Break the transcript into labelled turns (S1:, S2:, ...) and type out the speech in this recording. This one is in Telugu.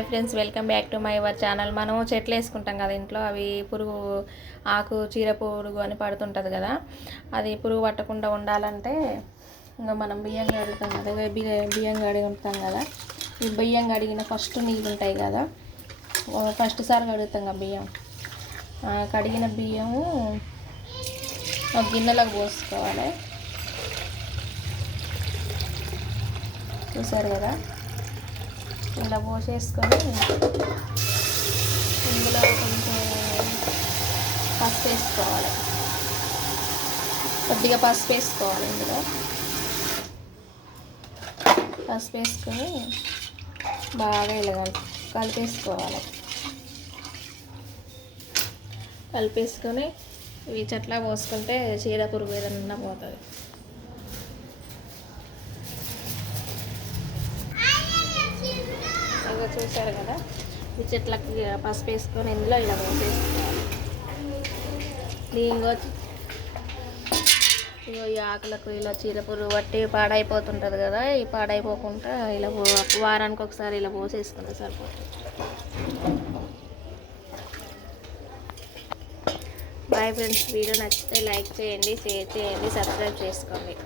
S1: Hi friends welcome back to my your channel. మనం చెట్లు వేసుకుంటాం కదా ఇంట్లో అవి పురుగు ఆకు చీర పురుగు అని పడుతుంటుంది కదా. అది పురుగు పట్టకుండా ఉండాలంటే ఇంకా మనం బియ్యం కడుగుతాం కదా ఇవి బియ్యం కడుగుతాం కదా. ఈ బియ్యం కడిగిన ఫస్ట్ నీళ్ళు ఉంటాయి కదా. ఫస్ట్ సారి కడుగుతాం కదా బియ్యం. కడిగిన బియ్యము ఒక గిన్నెలకు పోసుకోవాలి. చూసారు కదా? ఇలా పోసేసుకొని ఇందులో కొంచెం పసుపు వేసుకోవాలి. కొద్దిగా పసుపు వేసుకోవాలి ఇందులో. పసుపు వేసుకొని బాగా ఇలా కలిపేసుకోవాలి. కలిపేసుకొని ఇవి చెట్ల పోసుకుంటే చీర పురుగు ఏదైనా పోతుంది. ఇగో చూశారు కదా? ఈ చెట్లకి పసుపు వేసుకొని ఇందులో ఇలా పోసేసుకోవాలి. ఇంకో ఇగో ఈ ఆకులకు ఇలా చీరపురు పట్టి పాడైపోతుంటుంది కదా ఈ పాడైపోకుండా ఇలా వారానికి ఒకసారి ఇలా పోసేసుకుంటే సరిపోతుంది. బాయ్ ఫ్రెండ్స్ వీడియో నచ్చితే లైక్ చేయండి షేర్ చేయండి సబ్స్క్రైబ్ చేసుకోండి.